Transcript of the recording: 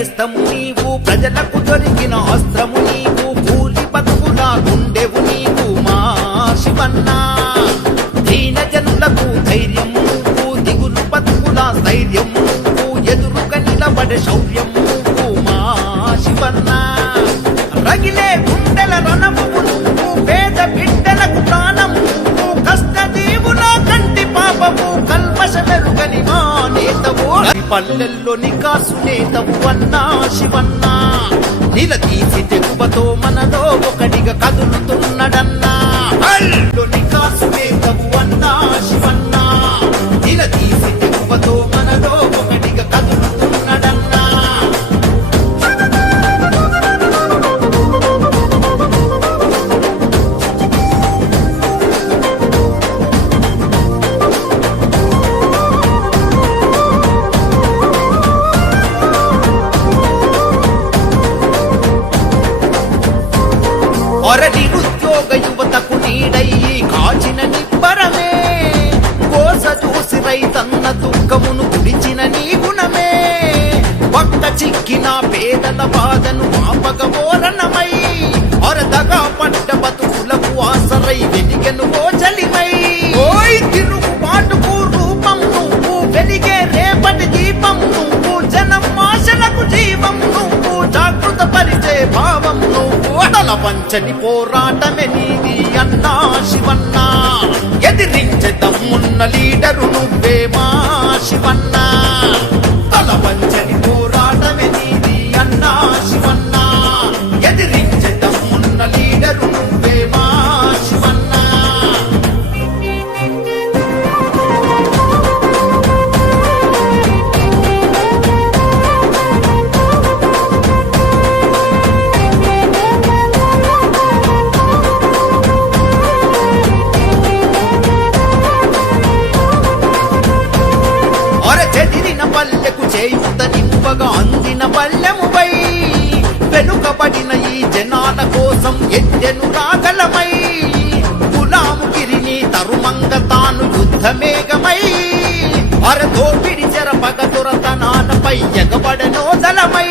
నేస్తము నీవు, ప్రజలకు దొరికిన అస్త్రము నీవు, కూలి బతుకులా గుండెవు నీవు మా శివన్నా. దీన జనులకు ధైర్యము నువ్వు, దిగులు బతుకులా స్థైర్యము నువ్వు, ఎదురుగా నిలబడే శౌర్యము నువ్వు మా శివన్నా. రగిలే గుండెల రణము నువ్వు, పేద బిడ్డలకు ప్రాణము నువ్వు, కష్ట జీవుల కంటి పాపము, కల్మషమెరుగని మా నేతవు, పల్లెల్లో నికాసు నేతవు అన్నా శివన్నా. నిలదీసి తెగువతో మనలో ఒకటిగా కదులుతున్నడన్నా. పల్లెల్లో నికాసు నేతవు అన్నా శివన్నా. నిలదీసి తెగువతో మనలో ఒకటిగా కదులుతున్నడన్నా. నిరుద్యోగ యువతకు నీడయ్యి కాచిన నిబ్బరమే, కోస చూసి రైతన్న దుఃఖమును కుడిచిన నీ గుణమే, పక్క చిక్కిన పేదల బాధను ఆపగోరణమై, అరదగా పడ్డ బతుకులకు ఆసరై వెలిగెను ఓ చలిమై. ఓయ్ తిరుగుబాటుకు రూపం నువ్వు, వెలిగే రేపటి దీపం నువ్వు, జనం ఆశలకు జీవం నువ్వు, జాగృత పరిచే భావం నువ్వు, తల వంచని పోరాటమే నీది అన్నా శివన్నా. ఎదిరించే దమ్మున్న లీడరు నువ్వే మా శివన్నా. తల వంచని పోరాటమే నీది అన్నా శివన్నా. ఎదిరించే దమ్మున్న లీడరు నువ్వే మా శివన్నా. చెదిరిన పల్లెకు చేయుత నింపగా అందిన పల్లెముపై, వెనుకబడిన ఈ జనాల కోసం ఎత్తెను రాగలమై, గులాముగిరిని తరుమంగ తాను యుద్ధమేఘమై, అరదోపిడి చెరపగ దొరతనాలపై ఎగబడనోదలమై,